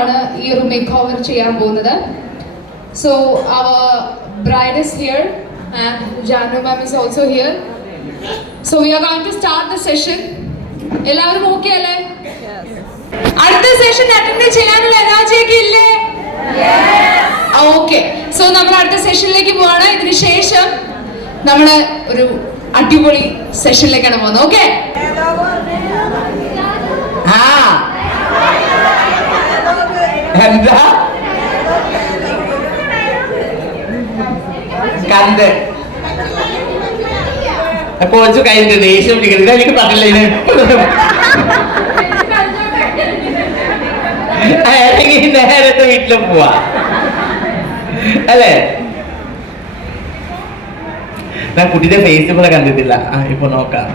ആണ് ഈ ഒരു മേക്ക് ഓവർ ചെയ്യാൻ പോകുന്നത്. So our bride is here and Janu ma'am is also here. So we are going to start the session. എല്ലാവരും okay അല്ലേ? അടുത്ത സെഷൻ അറ്റൻഡ് ചെയ്യാനുള്ള എനർജിയൊക്കെ ഇല്ലേ? ഓക്കെ. സോ നമ്മൾ അടുത്ത സെഷനിലേക്ക് പോവാണ്. ഇതിന് ശേഷം നമ്മൾ ഒരു അടിപൊളി സെഷനിലേക്കാണ് പോകുന്നത്. ഓക്കെ? എന്താ കണ്ട് കോച്ച് കഴിഞ്ഞ ദേഷ്യം പിടിക്കുന്നത് എനിക്ക് പറഞ്ഞില്ല. നേരത്തെ വീട്ടിലും പോവാ അല്ലേ? ഞാൻ കുട്ടിയുടെ ഫേസ് കൂടെ കണ്ടിട്ടില്ല. ഇപ്പൊ നോക്കാം.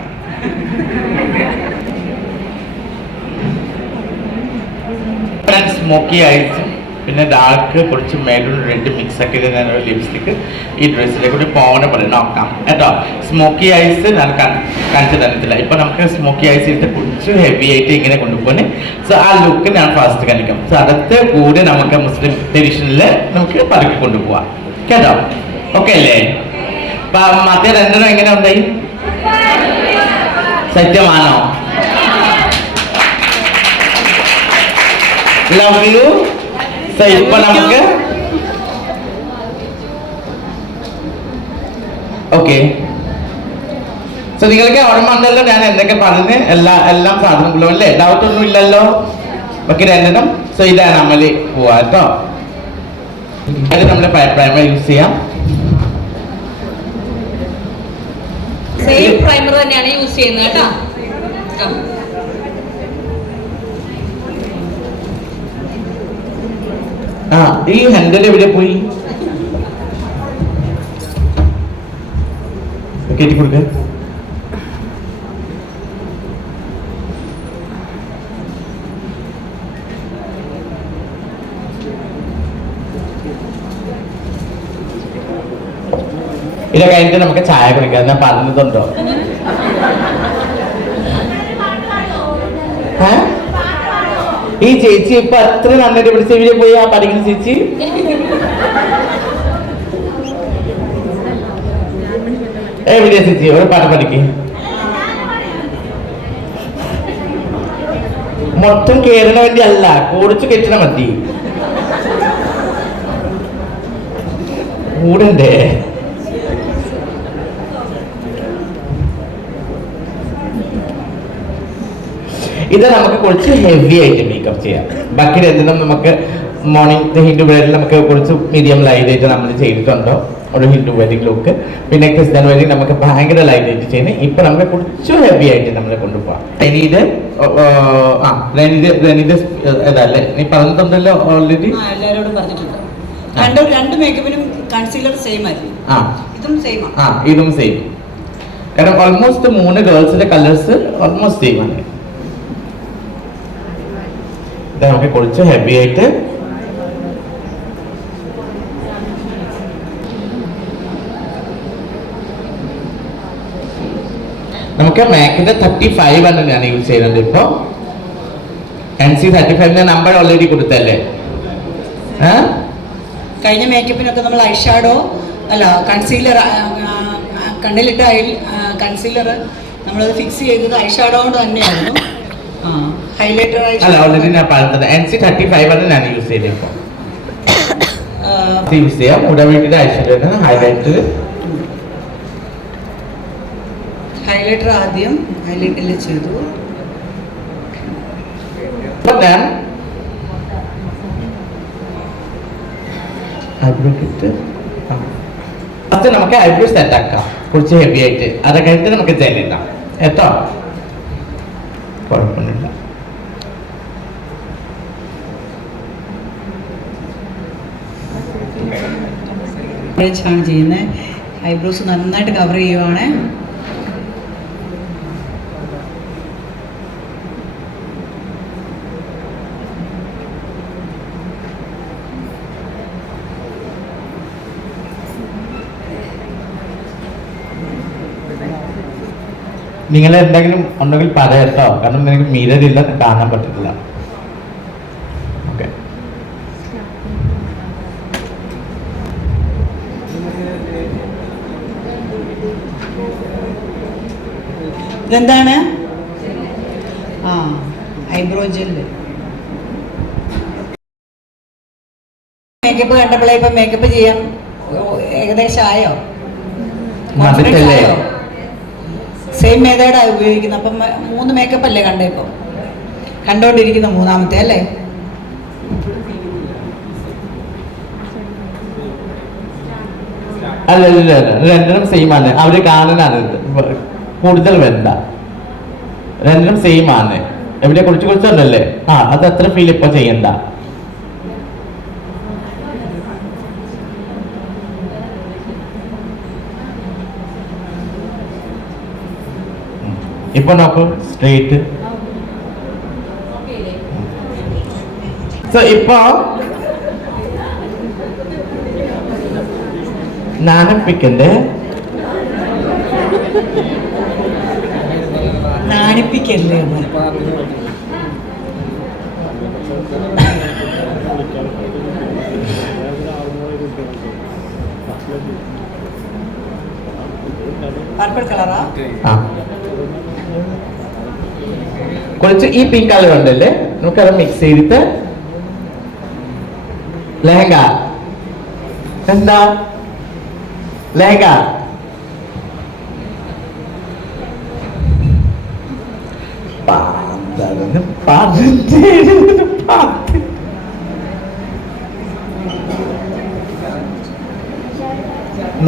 സ്മോക്കി ഐസ്, പിന്നെ ഡാർക്ക് കുറച്ച് മെറൂൺ റെഡ് മിക്സ് ആക്കിയിട്ട് ഞാനൊരു ലിപ്സ്റ്റിക്ക് ഈ ഡ്രസ്സിലേക്ക് കൂടി പോകാൻ പറയും. നോക്കാം കേട്ടോ. സ്മോക്കി ഐസ് ഞാൻ കാണിച്ചു തന്നിട്ടില്ല. ഇപ്പൊ നമുക്ക് സ്മോക്കി ഐസ് ഇട്ട് കുറച്ച് ഹെവി ആയിട്ട് ഇങ്ങനെ കൊണ്ടുപോകുന്നത്. സോ ആ ലുക്ക് ഞാൻ ഫാസ്റ്റ് കാണിക്കാം. സോ അതൊക്കെ കൂടെ നമുക്ക് മുസ്ലിം ട്രഡീഷനിൽ നമുക്ക് പറക്കി കൊണ്ടുപോവാം കേട്ടോ. ഓക്കെ അല്ലേ? മറ്റേ രണ്ടെണ്ണം എങ്ങനെ ഉണ്ടായി? സത്യമാണോ? Love you. സോ ഇപ്പൊ നമുക്ക് ഓക്കെ. സോ നിങ്ങൾക്ക് ഓർമ്മ ഉണ്ടല്ലോ ഞാൻ എന്തൊക്കെ പറഞ്ഞ് എല്ലാം സാധനങ്ങളും അല്ലേ? ഡൗട്ട് ഒന്നും ഇല്ലല്ലോ? ഓക്കെ രണ്ടെണ്ണം. സോ ഇതാണ് നമ്മൾ പോവാ കേട്ടോ. അത് നമ്മൾ പ്രൈമർ യൂസ് ചെയ്യാം. സെയിം പ്രൈമർ തന്നെയാണ് യൂസ് ചെയ്യുന്നത് കേട്ടോ. ഈ ഹാൻഡിൽ എവിടെ പോയി? കേട്ടി കൊടുക്ക. ഇത് കഴിഞ്ഞിട്ട് നമുക്ക് ചായ കുടിക്കാം. ഞാൻ പറഞ്ഞതുണ്ടോ? ഈ ചേച്ചി ഇപ്പൊ അത്ര നന്നായിട്ട് പിടിച്ച് ഇവിടെ പോയി ആ പഠിക്കുന്ന ചേച്ചി. എവിടെയാ ചേച്ചി? ഒരു പാട്ട് പഠിക്കും. മൊത്തം കേറണ വേണ്ടി അല്ല, കൂടിച്ചു കെട്ടണ മതി. കൂടണ്ടേ? ഇത് നമുക്ക് കുറച്ച് ഹെവി ആയിട്ട് മേക്കപ്പ് ചെയ്യാം. ബാക്കി രണ്ടെണ്ണം നമുക്ക് മോർണിംഗ് ഹിന്ദു വെഡിങ് നമുക്ക് കുറച്ച് മീഡിയം ലൈറ്റ് ആയിട്ട് നമ്മൾ ചെയ്തിട്ടുണ്ടോ ഒരു ഹിന്ദു വെഡിങ് ലുക്ക്. പിന്നെ ക്രിസ്ത്യൻ വെഡിങ് നമുക്ക് ഭയങ്കര ലൈറ്റ് ആയിട്ട് ചെയ്യുന്നത്. ഇപ്പൊ നമുക്ക് കുറച്ച് ഹെവി ആയിട്ട് നമ്മൾ കൊണ്ടുപോകാം. റെനീഡ് ഏതല്ലേ നീ പറഞ്ഞിട്ടുണ്ടല്ലോ ഓൾറെഡി? എല്ലാവരോടും പറഞ്ഞിട്ടുണ്ട്. രണ്ട് മേക്കപ്പിനും കൺസീലർ സെയിം ആയിരുന്നു. ഇതും സെയിം. ഇതും സെയിം. കാരണം ഓൾമോസ്റ്റ് 3 ഗേൾസിന്റെ കളേഴ്സ് ഓൾമോസ്റ്റ് സെയിം ആണ്. നമുക്ക് കുറച്ച് ഹെവി ആയിട്ട് നമുക്ക് മാക്കിന്റെ 35 ആണ് ഞാൻ യൂസ് ചെയ്യുന്നത്. ഇപ്പൊ NC35 നമ്പർ ഓൾറെഡി കൊടുത്തല്ലേ? കഴിഞ്ഞ മേക്കപ്പിനൊക്കെ നമ്മൾ ഐഷാഡോ അല്ല കൺസീലർ കണ്ണിലിട്ട കൺസീലർ നമ്മളത് ഫിക്സ് ചെയ്തത് ഐഷാഡോ കൊണ്ട് തന്നെയായിരുന്നു. ഹൈലൈറ്റർ അല്ല ഓൾറെഡി ഞാൻ പറഞ്ഞത് NC35 ആണ് ഞാൻ യൂസ് ചെയ്തത്. ഇപ്പൊ യൂസ് ചെയ്യാം. ഇവിടെ വേണ്ടിയിട്ട് ഐഷാഡോ ഹൈലൈറ്റർ ആദ്യം ഹൈലൈറ്റിൽ ചെയ്തു. നമുക്ക് ഐബ്രോ സെറ്റ് ആക്കാം കുറച്ച് ഹെവി ആയിട്ട്. അത് കഴിഞ്ഞിട്ട് നമുക്ക് ജെൽ ഇടാം കേട്ടോ. കുഴപ്പമൊന്നുമില്ല. ആണ് ചെയ്യുന്നത്. ഐബ്രോസ് നന്നായിട്ട് കവർ ചെയ്യുവാണ്. നിങ്ങൾ എന്തെങ്കിലും ഉണ്ടെങ്കിൽ പറയാട്ടോ. കാരണം എനിക്ക് മിററില്ല, കാണാൻ പറ്റില്ല. ഓക്കെ ഇതെന്താണ്? ആ, ഐബ്രോ ജെല്ല്. മേക്കപ്പ് കണ്ടപ്പോഴേ ഇപ്പൊ മേക്കപ്പ് ചെയ്യാൻ ഏകദേശം ആയോ? സെയിം മെത്തേഡാണ് ഉപയോഗിക്കുന്നത്. അപ്പം 3 മേക്കപ്പ് അല്ലേ കണ്ടേ? ഇപ്പം കണ്ടോണ്ടിരിക്കുന്ന 3ാമത്തെ അല്ലേ? അല്ല രണ്ടിനും സെയിം ആണ്. അവര് കാണാനാണ് കൂടുതൽ വേണ്ട. രണ്ടിനും സെയിം ആണ്. എവിടെ കുറിച്ചുണ്ടല്ലേ? ആ, അത് അത്ര ഫീൽ ഇപ്പൊ ചെയ്യണ്ട. ഇപ്പൊ നോക്കൂ സ്ട്രേറ്റ്. സോ ഇപ്പൊ നാണിപ്പിക്കണ്ടേ? നാണിപ്പിക്കല്ലേ? പർപ്പിൾ കളറാ? ആ, കുറച്ച് ഈ പിങ്ക് കളർ ഉണ്ടല്ലേ, നമുക്കത് മിക്സ് ചെയ്തിട്ട് ലെഹങ്ക. എന്താ ലെഹങ്ക?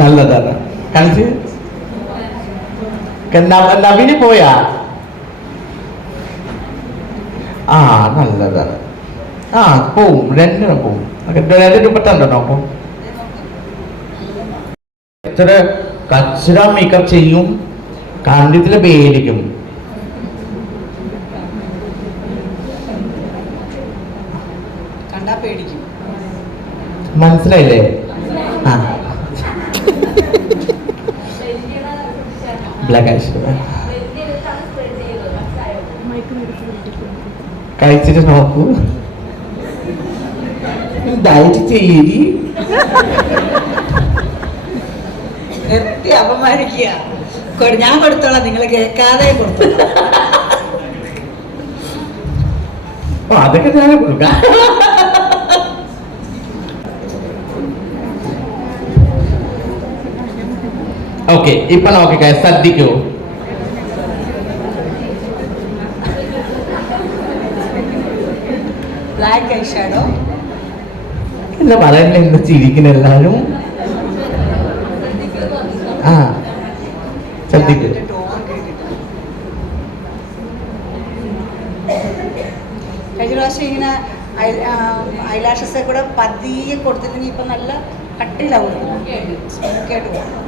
നല്ലതാണ്. കളിച്ച് നവീന് പോയാ? ആ, നല്ലതാണ്. ആ, പോവും. രണ്ടിനും പോവും. 2 രൂപ നോക്കും. എത്ര കച്ചറ മേക്കപ്പ് ചെയ്യും, കണ്ടിട്ടില്ല പേടിക്കും. കണ്ടാ പേടിക്കും. മനസ്സിലായില്ലേ? ആ, ബ്ലാക്ക് ഐ കഴിച്ചിട്ട് നോക്കൂ. ഡയറ്റ് ചെയ്യരി. നിർത്തി അപമാനിക്കുക. ഞാൻ കൊടുത്തോളാം, നിങ്ങൾ കേൾക്കാതെ കൊടുത്തോളാം. അതൊക്കെ ഞാൻ കൊടുക്കാം. ഓക്കെ, ഇപ്പൊ നോക്കിക്കേ, ശ്രദ്ധിക്കൂ. Black eye shadow. എന്താ പറയണ്ടേ? എന്താ ചിരിക്കുന്ന എല്ലാരും? ആ, ശ്രദ്ധിക്കൂ. കഴിഞ്ഞ പ്രാവശ്യം ഇങ്ങനെ ഐലാഷസ് കൂടെ പതിയെ കൊടുത്തിട്ടുണ്ടെങ്കിൽ ഇപ്പൊ നല്ല കട്ടിയിലാവും. സ്മൂക്കായിട്ട് പോകും.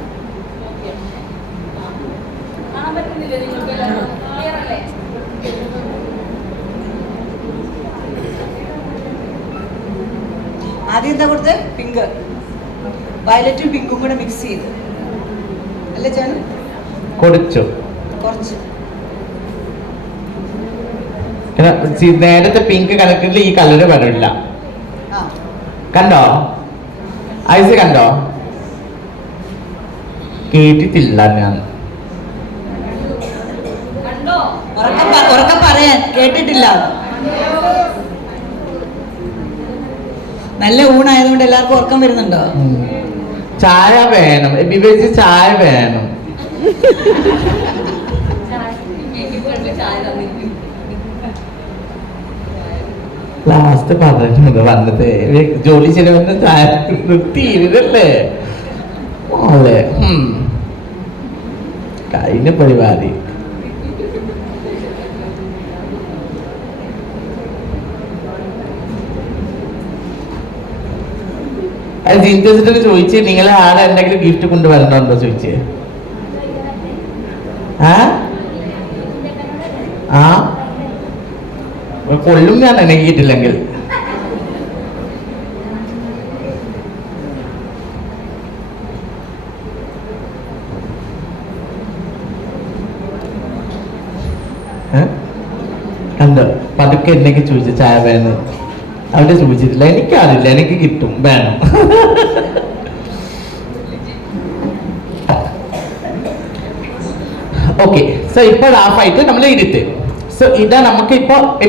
ആദ്യം എന്താ കൊടുത്ത്? പിങ്ക്, വയലറ്റും പിങ്കും കൂടെ മിക്സ് ചെയ്ത് അല്ലേ ചേട്ടൻ? കൊടുത്തു കുറച്ച്. നേരത്തെ പിങ്ക് കണക്കിൽ ഈ കളറ് വരില്ല. കണ്ടോ? ഐസ് കണ്ടോ? കേട്ടിട്ടില്ല ഞാൻ. ഉറക്കം പറയാൻ കേട്ടിട്ടില്ല. നല്ല ഊണായതുകൊണ്ട് എല്ലാവർക്കും ഉറക്കം വരുന്നുണ്ടോ? ചായ വേണം, വിവേചി ചായ വേണം. ലാസ്റ്റ് പറഞ്ഞിട്ടുണ്ട് വന്നത് ജോലി ചെയ്യണമെന്ന് ചായ തീരുന്നല്ലേ അല്ലേ? കഴിഞ്ഞ പരിപാടി. ജിൻസിട്ട് ചോദിച്ച് നിങ്ങളെ ആളെ എന്തെങ്കിലും ഗിഫ്റ്റ് കൊണ്ടുവരണുണ്ടോ ചോദിച്ചേ? ആ, കൊള്ളും ഞാൻ എണങ്ങിയിട്ടില്ലെങ്കിൽ. കണ്ടോ? പതുക്കെ എന്നൊക്കെ ചോദിച്ചു ചായ വേണം. അവിടെ ചോദിച്ചിട്ടില്ല. എനിക്കറിയില്ല, എനിക്ക് കിട്ടും വേണം. ഓക്കെ. സോ ഇപ്പോൾ ഹാഫ് ആയിട്ട് നമ്മൾ ഇരുത്ത്. സോ ഇതാ നമുക്ക്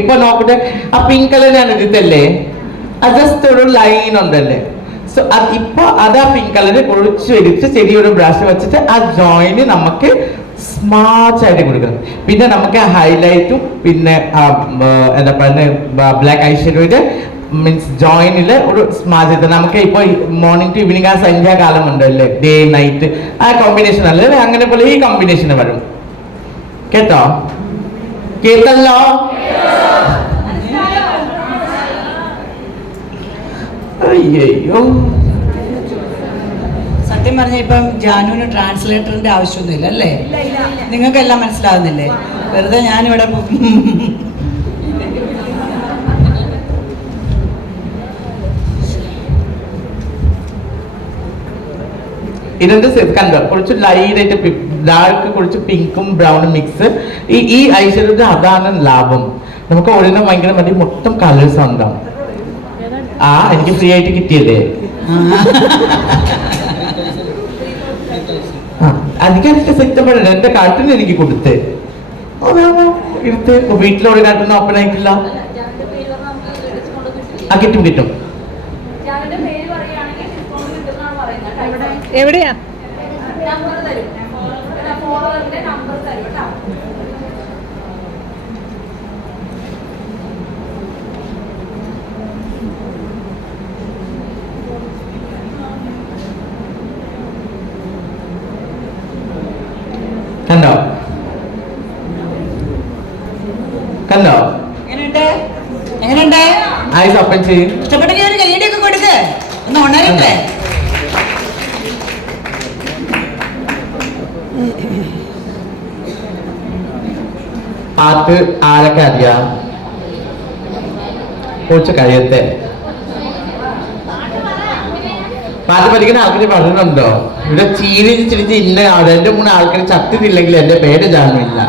ഇപ്പൊ നോക്കട്ടെ, ആ പിങ്ക് കളർ ഞാൻ ഇരുത്തല്ലേ, അത് ജസ്റ്റ് ഒരു ലൈൻ ഉണ്ടല്ലേ. സോ ഇപ്പൊ അതാ പിങ്ക് കളറ് കുറച്ച് എടുത്ത് ചെറിയൊരു ബ്രഷ് വെച്ചിട്ട് ആ ജോയിന് നമുക്ക് സ്മാർട്ട് ആയിട്ട് കൊടുക്കണം. പിന്നെ നമുക്ക് ഹൈലൈറ്റും പിന്നെ എന്താ പറയുക ബ്ലാക്ക് ഐ ഷെയ്ഡോയുടെ മീൻസ് ജോയിനിൽ ഒരു സ്മാർട്ട് ചെയ്ത് നമുക്ക് ഇപ്പോൾ മോർണിംഗ് ടു ഈവനിങ് ആ സന്ധ്യാകാലം ഉണ്ടല്ലേ, ഡേ നൈറ്റ് ആ കോമ്പിനേഷൻ അല്ലേ, അങ്ങനെ പോലെ ഈ കോമ്പിനേഷൻ വരും. കേട്ടോ? കേട്ടല്ലോ? അയ്യോ, സത്യം പറഞ്ഞ ഇപ്പം ജാനുവിന് ട്രാൻസ്ലേറ്ററിന്റെ ആവശ്യമൊന്നുമില്ല അല്ലേ? നിങ്ങൾക്കെല്ലാം മനസ്സിലാവുന്നില്ലേ? വെറുതെ ഞാനിവിടെ ഇതിന്റെ കണ്ടോ, കുറച്ച് ലൈറ്റായിട്ട് ഡാർക്ക് കുറച്ച് പിങ്കും ബ്രൗണും മിക്സ്. ഈ ഐശ്വര്യത്തിന്റെ അതാണ് ലാഭം. നമുക്ക് ഒരെണ്ണം ഭയങ്കര മതി, മൊത്തം കളേഴ്സ് ഉണ്ടാവും. എനിക്ക് ഫ്രീ ആയിട്ട് കിട്ടിയല്ലേ. എനിക്ക് സെറ്റപ്പല്ല, എന്റെ കാട്ടിന് എനിക്ക് കൊടുത്ത് എടുത്ത് വീട്ടിലൊരു കാട്ടിന് ഓപ്പൺ ആയിട്ടില്ല. കിട്ടും കിട്ടും. എവിടെയാ? കണ്ടോ കണ്ടോ? എങ്ങനെയുണ്ട്? ഐസ് ഓപ്പൺ ചെയ്യും. ഇഷ്ടപ്പെട്ടെങ്കിൽ ഒരു കൈയ്യടിയൊക്കെ കൊടുക്ക്, ഒന്ന് ഉണരട്ടെ. പാട്ട് ആരൊക്കെ അറിയാം? കുറച്ച് കഴിയത്തെ പാട്ട് പഠിക്കുന്ന ആൾക്കാർ പറയുന്നുണ്ടോ? ഇവിടെ ചിരിച്ച് ഇന്ന ആള്, എന്റെ 3 ആൾക്കാർ ചത്തിട്ടില്ലെങ്കിൽ എന്റെ പേര് ജാനുമില്ല.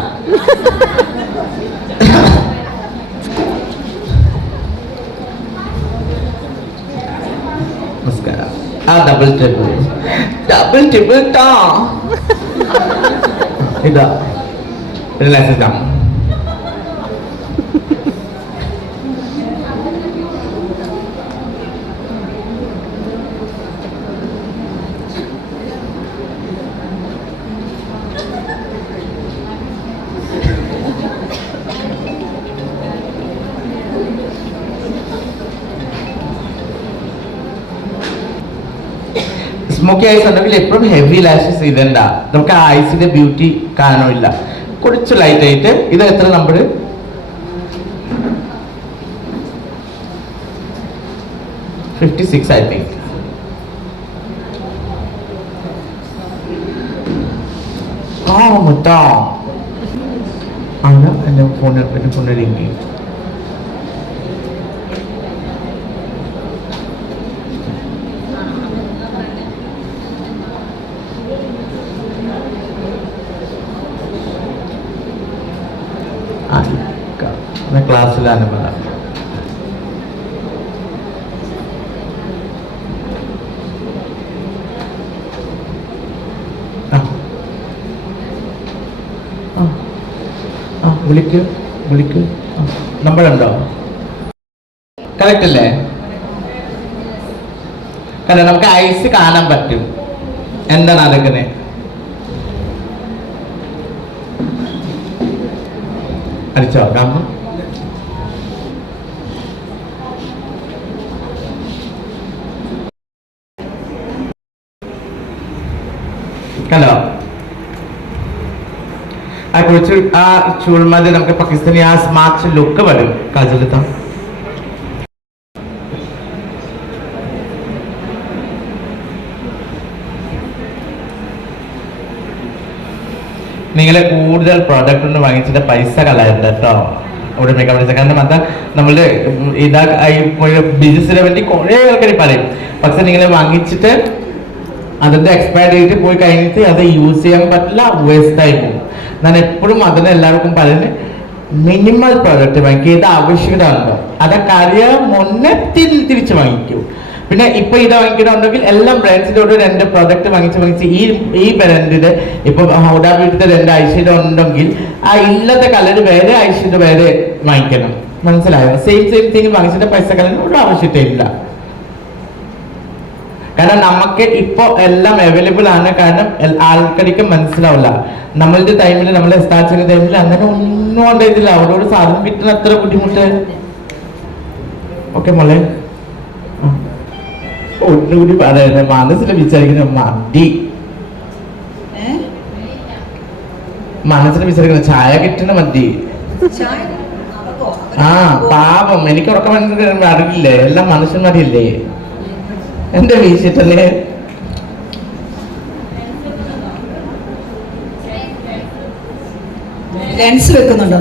നമസ്കാരം. ഡബിൾ ട്രിപ്പിൾ ഇതാ റിലാക്സ്. സ്മോക്കി ഐസ് ഉണ്ടെങ്കിൽ എപ്പോഴും ഹെവി ലാഷസ് ഇടണ്ട, നമുക്ക് ആ ഐസിന്റെ ബ്യൂട്ടി കാണുന്നില്ല. കുറച്ച് ലൈറ്റ് ആയിട്ട്. ഇത് എത്ര നമ്പർ? 56 I think. മുട്ടാ ആണ് എൻ്റെ ഫോണിൽ റിംഗ് ചെയ്യും. ക്ലാസ്സിലാണ് പറയാം. വിളിക്ക്. നമ്പർ ഉണ്ടോ? കറക്റ്റ് അല്ലേ? കാരണം നമുക്ക് ഐസ് കാണാൻ പറ്റും എന്താണ് അതൊക്കെ. അടിച്ചോ കാണുന്നു. കണ്ടോ? ആ കുറച്ച് ആ ചൂൾമതി നമുക്ക് പാകിസ്ഥാനി ആ സ്മാർട്ട് ലുക്ക് വരും കാജലത്ത. നിങ്ങളെ കൂടുതൽ പ്രോഡക്റ്റ് ഒന്ന് വാങ്ങിച്ചിട്ട് പൈസ കളയണ്ട കേട്ടോ അവിടെ മേക്കപ്പ് ആർട്ടിസ്റ്റ്. കാരണം അത് നമ്മള് ഇതാ ബിസിനസിനെ പറ്റി കുറെ ആൾക്കാർ പറയും. പക്ഷെ നിങ്ങളെ വാങ്ങിച്ചിട്ട് അതിന്റെ എക്സ്പയർ ഡേറ്റ് പോയി കഴിഞ്ഞിട്ട് അത് യൂസ് ചെയ്യാൻ പറ്റില്ല, വേസ്റ്റ് ആയി പോകും. ഞാൻ എപ്പോഴും അതിന് എല്ലാവർക്കും പറയുന്നത് മിനിമൽ പ്രോഡക്റ്റ് വാങ്ങിക്കുക. ഇത് ആവശ്യകത ഉണ്ടോ അതൊക്കെ അറിയാൻ മുന്നേ തിരിച്ച് വാങ്ങിക്കൂ. പിന്നെ ഇപ്പൊ ഇത് വാങ്ങിക്കണമെന്നുണ്ടെങ്കിൽ എല്ലാം ബ്രാൻഡ്സിന്റെ ഒരു 2 പ്രോഡക്റ്റ് വാങ്ങിച്ച് ഈ ബ്രാൻഡിന്റെ ഇപ്പൊ ഹൗഡ ബ്യൂട്ടിയുടെ 2 ഐഷേഡോ ഉണ്ടെങ്കിൽ ആ ഇല്ലത്തെ കളർ വേറെ ഐഷേഡോ വേറെ വാങ്ങിക്കണം. മനസ്സിലായോ? സെയിം തിങ് വാങ്ങിച്ചിട്ട് പൈസ കളയാൻ ഒരു ആവശ്യമില്ല. കാരണം നമുക്ക് ഇപ്പൊ എല്ലാം അവൈലബിൾ ആണ്. കാരണം ആൾക്കാർക്ക് മനസ്സിലാവില്ല. നമ്മളുടെ ടൈമിൽ നമ്മളെ സ്റ്റാർട്ട് ചെയ്യുന്ന ടൈമിൽ അങ്ങനെ ഒന്നും ഉണ്ടായിട്ടില്ല. അവരോട് സാധനം കിട്ടുന്ന അത്ര ബുദ്ധിമുട്ട്. ഓക്കെ മോളെ, ഒന്നുകൂടി പറയുന്നത് മനസ്സിൽ വിചാരിക്കുന്ന മടി, മനസ്സിൽ വിചാരിക്കുന്ന ചായ കിട്ടുന്ന മതി. ആ പാപം, എനിക്ക് ഉറക്കം അറിയില്ലേ, എല്ലാം മനുഷ്യന്മാരില്ലേ എന്റെ വീശിട്ടല്ലേ. ലെൻസ് വെക്കുന്നുണ്ടോ?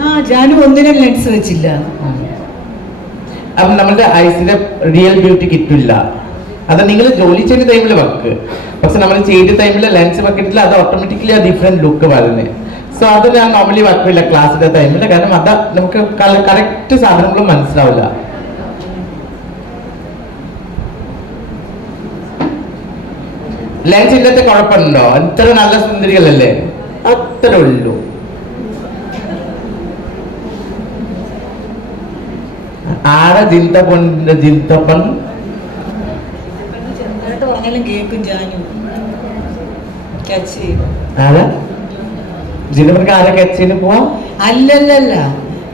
ആ ജാനു ഒന്നിനും ലെൻസ് വെച്ചില്ല. അപ്പം നമ്മളുടെ ഐസിന്റെ റിയൽ ബ്യൂട്ടി കിട്ടില്ല. അത് നിങ്ങൾ ജോലി ചെയ്യുന്ന ടൈമിൽ വെക്ക്. പക്ഷെ നമ്മൾ ചെയ്ത ടൈമിൽ ലെൻസ് വെക്കിട്ടില്ല, അത് ഓട്ടോമാറ്റിക്കലി ആ ഡിഫറെന്റ് ലുക്ക് വരുന്നത്. സോ അത് ഞാൻ നോർമലി വെക്കില്ല ക്ലാസ്സിന്റെ ടൈമിൽ. കാരണം അത് നമുക്ക് കറക്റ്റ് സാധനങ്ങളും മനസ്സിലാവില്ല. ലെൻസ് ഇല്ലാത്ത കുഴപ്പമുണ്ടോ? ഇത്ര നല്ല സുന്ദരികളല്ലേ, അത്ര ഉള്ളൂ. ആടെ ജിന്തപ്പൻ്റെ ജിന്തപ്പൻ പറഞ്ഞാലും കേൾക്കും ജാനു. ആരാ ജിന്തപ്പനക്ക് ആരെ കച്ചിന് പോവാ? അല്ലല്ലല്ല,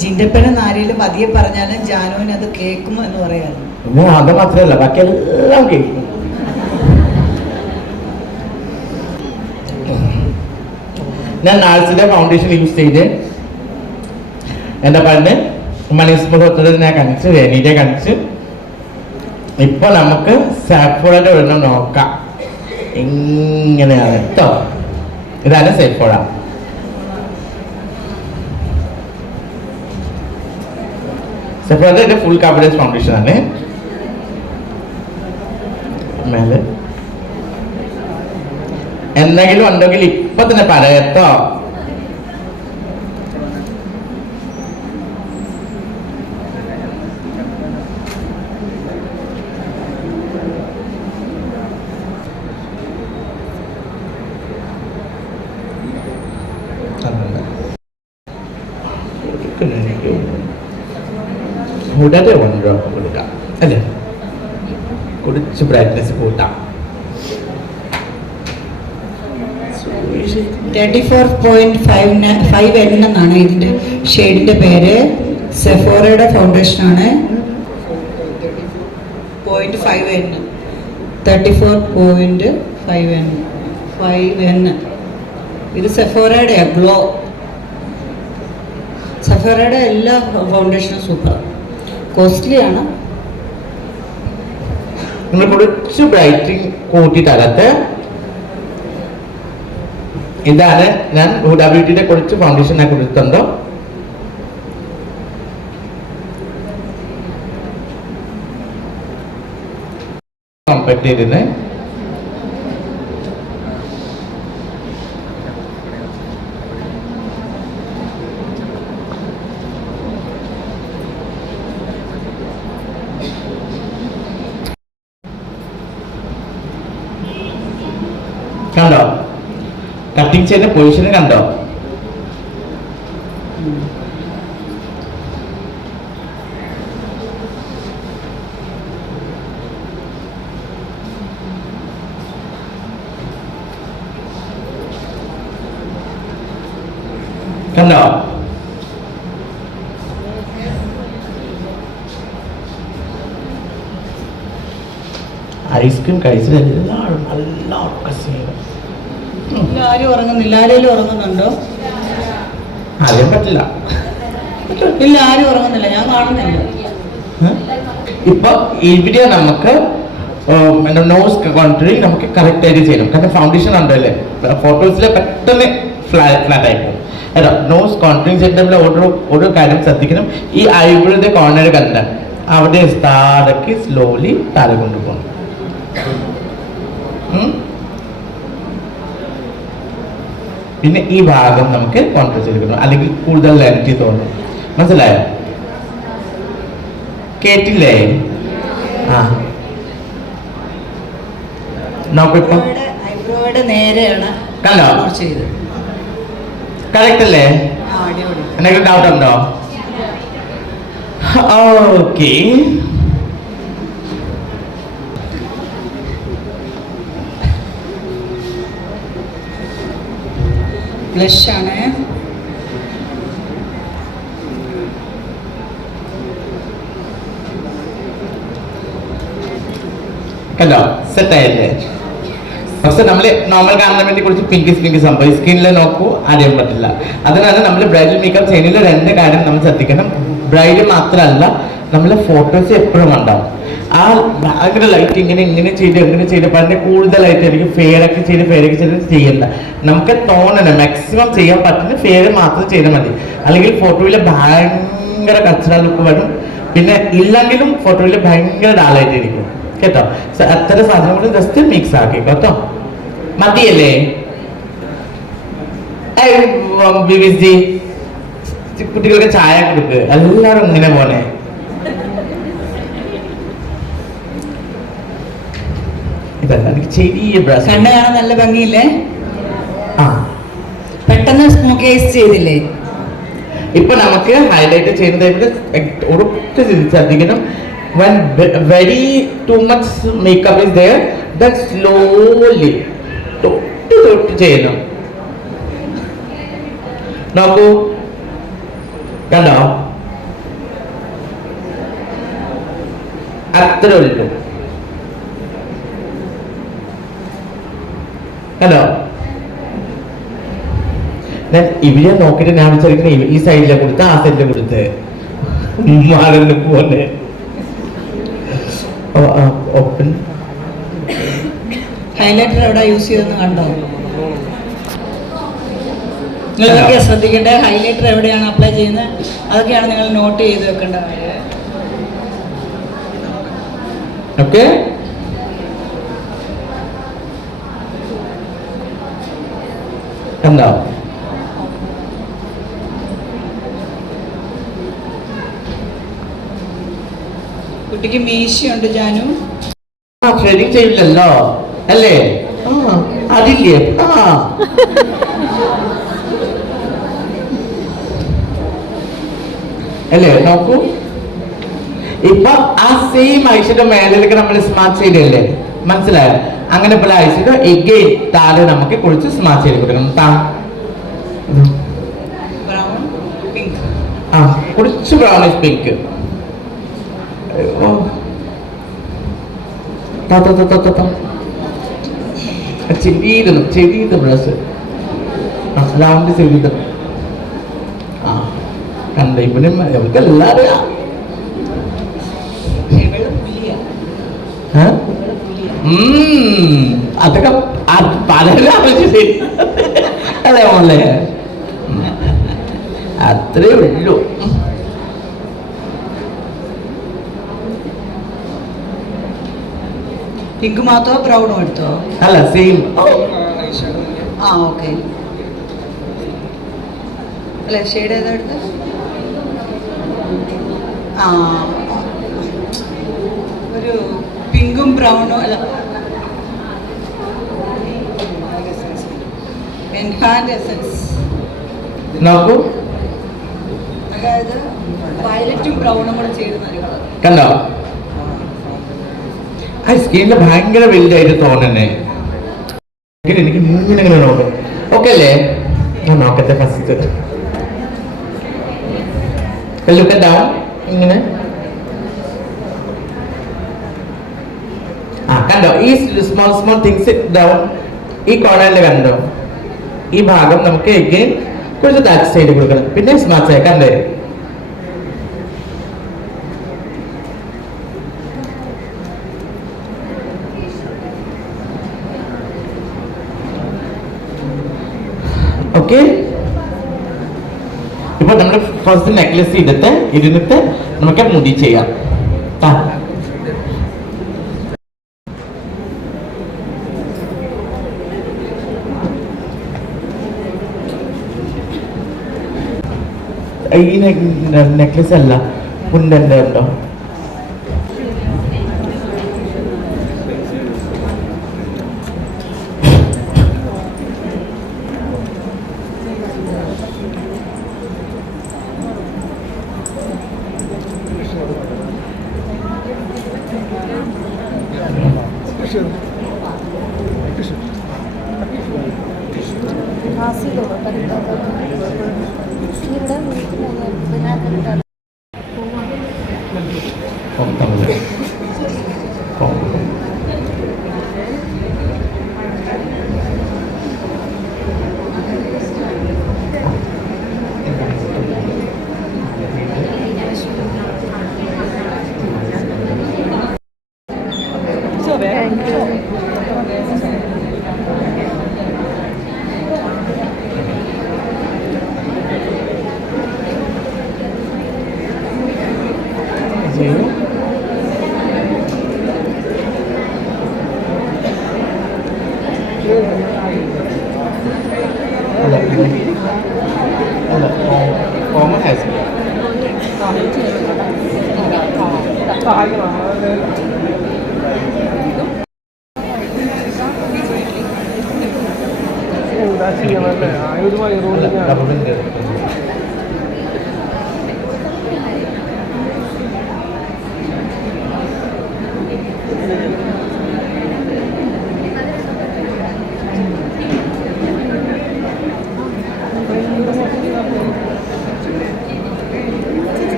ജിന്തപ്പനെ ആരെങ്കിലും പതിയെ പറഞ്ഞാലും ജാനുവിന് അത് കേൾക്കും എന്ന് പറയാറ്. അത് മാത്രമല്ല ബാക്കി എല്ലാം കേൾക്കും. ഞാൻ നാൾസിന്റെ ഫൗണ്ടേഷൻ യൂസ് ചെയ്ത് എന്താ പറയുന്നത്, മണിസ്മൃതത്തിനെ കാണിച്ച്, രേണിയെ കാണിച്ച്. ഇപ്പൊ നമുക്ക് സാഫോളയുടെ ഒരെണ്ണം നോക്കാം എങ്ങനെയാണ് കേട്ടോ. ഇതാണ് സെഫോള. സെഫോളയുടെ എന്റെ ഫുൾ കവറേജ് ഫൗണ്ടേഷൻ ആണ്. മേലെ എന്തെങ്കിലും ഉണ്ടെങ്കിൽ ഇപ്പൊ തന്നെ പറയട്ടോ. ഉടനെ കൊണ്ടുവരാൻ കൊടുക്കാം അല്ലേ, കുറച്ച് ബ്രൈറ്റ്നെസ് കൂട്ടാം. 34.5N എന്നാണ് ഇതിൻ്റെ ഷെയ്ഡിൻ്റെ പേര്. സെഫോറയുടെ ഫൗണ്ടേഷനാണ്. 0.5N, 34.5N. ഇത് സെഫോറയുടെ ഗ്ലോ. സെഫോറയുടെ എല്ലാ ഫൗണ്ടേഷനും സൂപ്പർ, കോസ്റ്റ്ലിയാണ്. നിങ്ങൾ കുറച്ച് ബ്രൈറ്റിംഗ് കൂട്ടിയിട്ടകത്ത് ഇതാണ് ഞാൻ ഹുഡ ബ്യൂട്ടിയുടെ കുറച്ച് ഫൗണ്ടേഷൻ ഞാൻ കൊടുത്തിട്ടുണ്ടോ. കോമ്പാക്ട് ചെയ്തിരുന്നേ. കണ്ടോ കട്ടിങ് ചെയ്യുന്ന പൊസിഷൻ കണ്ടോ? കണ്ടോ? ഐസ്ക്രീം കഴിച്ചത് എല്ലാവരും നല്ല ഉറക്കം. ആരും ഉറങ്ങുന്നില്ല. ആരെങ്കിലും ഉറങ്ങുന്നുണ്ടോ? അറിയാൻ പറ്റില്ല. ഇല്ല, ആരും ഉറങ്ങുന്നില്ല, ഞാൻ കാണുന്നില്ല. ഇപ്പൊ ഇവിടെ നമുക്ക് നോസ് കോൺട്രി നമുക്ക് കറക്റ്റ് ആയിട്ട് ചെയ്യണം. കാരണം ഫൗണ്ടേഷൻ ഉണ്ടല്ലേ, ഫോട്ടോസിലെ പെട്ടെന്ന് ഫ്ലാറ്റ് ആയി പോകും. അല്ല, നോസ് കോൺട്രിങ് ചെയ്യുമ്പോൾ ഓരോ കാര്യം ശ്രദ്ധിക്കണം. ഈ ഐബ്രോയുടെ കോർണർ കണ്ട അവിടെ താഴേക്ക് സ്ലോലി താഴെ കൊണ്ടുപോകണം. പിന്നെ ഈ ഭാഗം നമുക്ക് കോൺട്രോൾ ചെയ്തെടുക്കണം, അല്ലെങ്കിൽ കൂടുതൽ ലെങ്തി തോന്നും. മനസ്സിലായോ? കേട്ടില്ലേ? ആ നോക്കിപ്പോ ഐബ്രോയുടെ നേരെയാണ് കണ്ടോ? ചെയ്ത് കറക്റ്റ് അല്ലേ? അടിപൊളി. എന്തെങ്കിലും ഡൗട്ട് ഉണ്ടോ? ഓക്കെ. ബ്ലഷ് ആണ്. കണ്ടോ? സെറ്റ് ആയില്ലേ? പക്ഷെ നമ്മൾ നോർമൽ കാണാൻ വേണ്ടി കുറച്ച് പിങ്ക് സംഭവം സ്കിന്നിൽ നോക്കൂ, അറിയാൻ പറ്റില്ല. അതിനാൽ നമ്മൾ ബ്രൈഡൽ മേക്കപ്പ് ചെയ്യുന്നതിൽ 2 കാര്യം നമ്മൾ ശ്രദ്ധിക്കണം. ബ്രൈഡ് മാത്രമല്ല, നമ്മളെ ഫോട്ടോസ് എപ്പോഴും ഉണ്ടാവും. ആ ഭയങ്കര ലൈറ്റ് ഇങ്ങനെ ചെയ്ത് പറഞ്ഞ് കൂടുതലായിട്ട് എനിക്ക് ഫെയറൊക്കെ ചെയ്ത് ചെയ്യണ്ട. നമുക്ക് തോന്നണം മാക്സിമം ചെയ്യാൻ പറ്റുന്ന ഫെയർ മാത്രം ചെയ്താൽ മതി. അല്ലെങ്കിൽ ഫോട്ടോയിൽ ഭയങ്കര കച്ചറ ലുക്ക് വരും. പിന്നെ ഇല്ലെങ്കിലും ഫോട്ടോയിൽ ഭയങ്കര ഡാളായിട്ടിരിക്കും കേട്ടോ. അത്തരം സാധനങ്ങൾ ജസ്റ്റ് മിക്സ് ആക്കി കേട്ടോ. മതിയല്ലേ? കുട്ടികൾക്ക് ചായ കൊടുക്ക്. എല്ലാരും ഇങ്ങനെ പോണേ. ഇതല്ല എനിക്ക് ചെറിയ ബ്രഷ്. കണ്ണ് കാണാൻ നല്ല ഭംഗിയില്ലേ? ആ പെട്ടെന്ന് സ്മോക്കി ഐസ് ചെയ്തില്ലേ? ഇപ്പൊ നമുക്ക് ഹൈലൈറ്റ് ചെയ്യുന്നത് ഉറപ്പ് ശ്രദ്ധിക്കണം. When very too much makeup is there, then slowly തൊട്ട് ചെയ്യണം. നോക്കൂ, കണ്ടോ? അത്രേ ഉള്ളൂ. കണ്ടോ? ഞാൻ ഇവിടെ നോക്കിയിട്ട് ഞാൻ വിചാരിക്കുന്ന ഈ സൈഡിലെ കൊടുത്ത് ആ സൈഡിലെ കൊടുത്ത് മാറുന്ന പോലെ. ഓപ്പൺ ഹൈലൈറ്റർ എവിടെ യൂസ് ചെയ്തെന്ന് കണ്ടോ? നിങ്ങളൊക്കെ ശ്രദ്ധിക്കേണ്ടത് ഹൈലൈറ്റർ എവിടെയാണ് അപ്ലൈ ചെയ്യുന്നത്, അതൊക്കെയാണ് നിങ്ങൾ നോട്ട് ചെയ്ത് വെക്കേണ്ടത്. ഓക്കെ. കണ്ടോ? കുട്ടിക്ക് മീശയുണ്ട് ജാനു. ത്രെഡിങ് ചെയ്യില്ലല്ലോ അല്ലേ? അതില്ലേ? അല്ലേ? നോക്കൂ, ഇപ്പൊ ആ സെയിം ഐഷയുടെ മേലേക്ക് നമ്മൾ സ്മാർട്ട് ചെയ്തല്ലേ, മനസ്സിലായോ? അങ്ങനെ ഇപ്പോൾ ഐഷയുടെ എഗെയിൻ താഴെ നമുക്ക് കുറച്ച് സ്മാർട്ട് ചെയ്ത് കൊടുക്കണം. കുറച്ച് ബ്രൗണിഷ് പിങ്ക്. ചെറിയത് ബ്രഷ് റൗണ്ട് ചെയ്ത് കണ്ട ഇവിടെ നമുക്ക് എല്ലാവരും അതൊക്കെ പലരും ആവശ്യമില്ല അല്ലേ മോളെ? അത്രേ ഉള്ളൂ. പിങ്ക് മാത്രമോ ബ്രൗണോ എടുത്തോ? അല്ല സെയിം. ആ ഓക്കെ. അല്ല ഷെയ്ഡ് ഏതാ എടുത്ത്? ആ ഒരു പിങ്കും ബ്രൗണും അല്ല എൻഹാൻഡ് എസൻസ്. നോക്കൂ, അതായത് വയലറ്റും ബ്രൗണും കൂടെ ചേരുന്ന ഒരു കളർ. കണ്ടോ? ആ സ്കിന്നിൽ ഭയങ്കര വലുതായിട്ട് തോന്നണേ. എനിക്ക് ഇങ്ങനെ നോക്കും. ഓക്കെ അല്ലേ? ഞാൻ നോക്കട്ടെ ഫസ്റ്റ്. ലുക്ക് ഡൗൺ ഇങ്ങനെ. കണ്ടോ? ഈ സ്മോൾ തിങ്സ് ഡൗൺ ഈ കോർണറിൽ കണ്ടോ? ഈ ഭാഗം നമുക്ക് എഗെയിൻ കുറച്ച് ബാക്ക് സൈഡ് കൊടുക്കണം. പിന്നെ സ്മാർട്ട് ആയി കണ്ടേ? ഓക്കെ. ഇപ്പൊ നമ്മുടെ ഫസ്റ്റ് നെക്ലസ് ഇരുന്നിട്ട് നമുക്ക് മുടി ചെയ്യാം. ഈ നെക്ലസ് അല്ല, മുണ്ടന്റെ ഉണ്ടോ? ആയുധമായി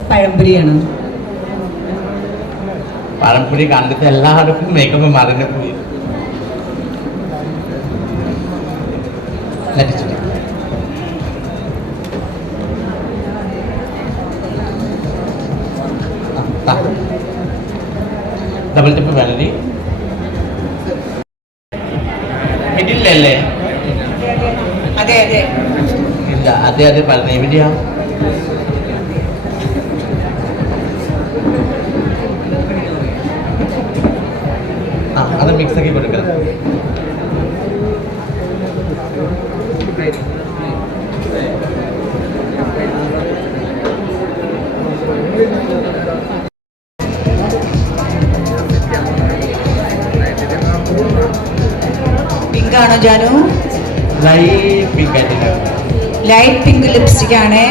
പഴംപൊരിയാണ്. പഴംപൊരി കണ്ടിട്ട് എല്ലാവർക്കും മേക്കപ്പ് മറന്നു പോയി. ഡബിൾ ടിപ്പ് വാലറി മിഡിലല്ലേ? അതെ അതെ ഇല്ല, അതെ അതെ പറഞ്ഞു. എവിടെയാ? അത് മിക്സ് ആക്കി കൊടുക്കണം. പിങ്ക് ആണോ ജാനു? ലൈറ്റ് പിങ്ക് ആയിട്ട് ലൈറ്റ് പിങ്ക് ലിപ്സ്റ്റിക് ആണ്.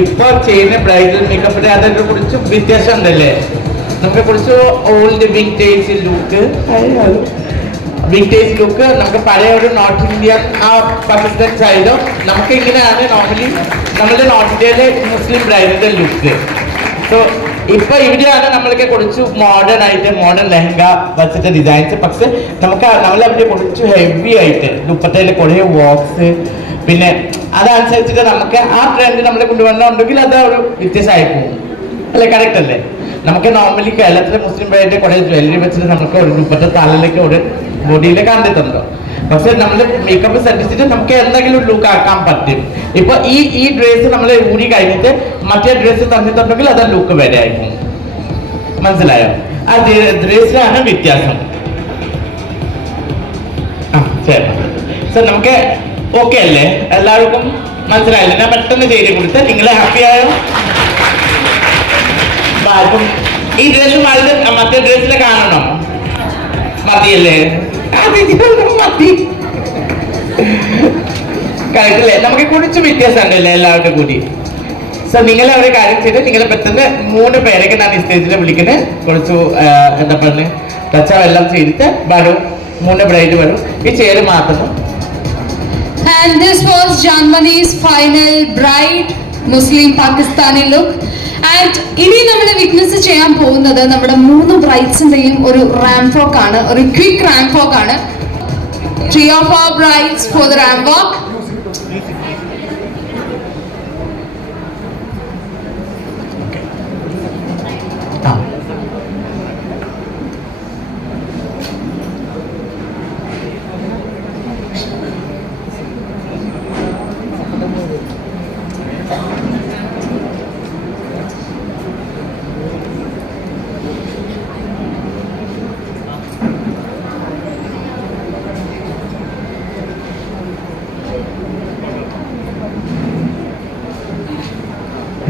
ഇപ്പോൾ ചെയ്യുന്ന ബ്രൈഡൽ മേക്കപ്പിന് അതിനെ കുറിച്ച് വ്യത്യാസം ഉണ്ടല്ലേ? നമുക്ക് കുറച്ച് old vintage look vintage look, നമുക്ക് പഴയ ഒരു നോർത്ത് ഇന്ത്യൻ ആ പാകിസ്ഥാൻ സ്റ്റൈലോ, നമുക്ക് ഇങ്ങനെയാണ് നോർമലി നമ്മുടെ നോർത്ത് ഇന്ത്യയിലെ മുസ്ലിം ബ്രൈഡിന്റെ ലുക്ക്. സോ ഇപ്പൊ ഇവിടെയാണ് നമ്മൾക്ക് കുറച്ച് മോഡേൺ ആയിട്ട് മോഡേൺ ലെഹങ്ക വെച്ചിട്ട് ഡിസൈൻസ്, പക്ഷെ നമുക്ക് നമ്മളവിടെ കുറച്ച് ഹെവി ആയിട്ട് ദുപ്പട്ടയിൽ കുറേ വർക്ക്സ്, പിന്നെ അതനുസരിച്ചിട്ട് നമുക്ക് ആ ട്രെൻഡ് നമ്മൾ കൊണ്ടുവരണമെന്നുണ്ടെങ്കിൽ അത് ഒരു വ്യത്യാസമായി പോകും അല്ലേ? കറക്റ്റ് അല്ലേ? നമുക്ക് നോർമലി കേരളത്തിലെ മുസ്ലിം ബ്രൈഡിന്റെ കുറേ ജ്വല്ലറി വെച്ചിട്ട് നമുക്ക് ഒരു ദുപ്പട്ട തലയിലേക്ക് ഒരു ബോഡിയിൽ കണ്ടിട്ടുണ്ടോ? പക്ഷെ നമ്മൾ മേക്കപ്പ് ശ്രദ്ധിച്ചിട്ട് നമുക്ക് എന്തെങ്കിലും ഒരു ലുക്ക് ആക്കാൻ പറ്റും. ഇപ്പൊ ഈ ഡ്രസ്സ് നമ്മൾ ഊരി കഴിഞ്ഞിട്ട് മറ്റേ ഡ്രസ്സ് തന്നിട്ടുണ്ടെങ്കിൽ അത് ലുക്ക് വരെ ആയിരിക്കും. മനസ്സിലായോ? ആ ഡ്രസ്സിലാണ് വ്യത്യാസം. ആ ശരി സർ, നമുക്ക് ഓക്കെ അല്ലേ? എല്ലാവർക്കും മനസ്സിലായില്ലേ? ഞാൻ പെട്ടെന്ന് ചെയ്ത് കൊടുത്ത് നിങ്ങളെ ഹാപ്പി ആയോ? ഇപ്പം ഈ ഡ്രസ്സ് മറ്റേ ഡ്രസ്സിൽ കാണണം മതിയല്ലേ? മതി കറക്റ്റല്ലേ? നമുക്ക് കുറച്ച് വ്യത്യാസം ഉണ്ടല്ലേ എല്ലാവരുടെ കൂടി. സോ നിങ്ങൾ അവിടെ കാര്യം ചെയ്ത് നിങ്ങൾ പെട്ടെന്ന് 3 പേരൊക്കെ ഞാൻ ഈ സ്റ്റേജിൽ വിളിക്കുന്നത് കുറച്ച് എന്താ പറഞ്ഞ് ടച്ചെല്ലാം ചെയ്തിട്ട് വരും. 3 ബ്രൈഡ് വരും, ഈ ചേര് മാത്രം. And this was Janmani's final bride Muslim Pakistani look. And ഇനി നമ്മൾ വിറ്റ്നസ് ചെയ്യാൻ പോകുന്നത് നമ്മുടെ 3 ബ്രൈഡ്സിന്റെയും ഒരു റാമ്പ് വാക്ക് ആണ്, ഒരു ക്വിക്ക് റാമ്പ് വാക്ക് ആണ്. 3 of our brides for the ramp walk.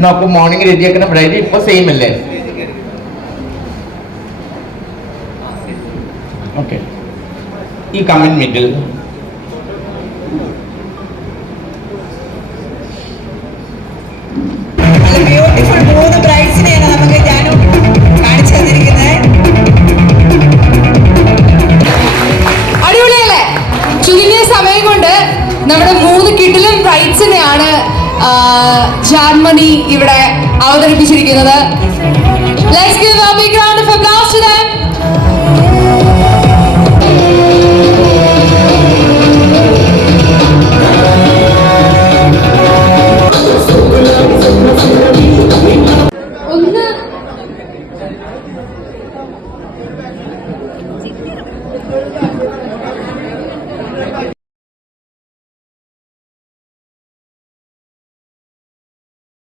നോക്കൂ, മോർണിംഗ് റെഡിയാക്കുന്ന ബ്രൈഡ് ഇപ്പൊ സെയിം അല്ലേ? ഓക്കെ, ഈ കമന്റ് മിഡിൽ ബ്യൂട്ടിഫുൾ 3 ബ്രൈഡ്സിനെയാണ് നമുക്ക് ജാനു കാണിച്ചു തന്നിരിക്കുന്നത്. അടിപൊളിയല്ലേ? ചുരുങ്ങിയ സമയം കൊണ്ട് നമ്മുടെ 3 കിടിലൻ ബ്രൈഡ്സിനെയാണ് ജാൻമണി ഇവിടെ അവതരിപ്പിച്ചിരിക്കുന്നത്. Let's give a big round of applause to them.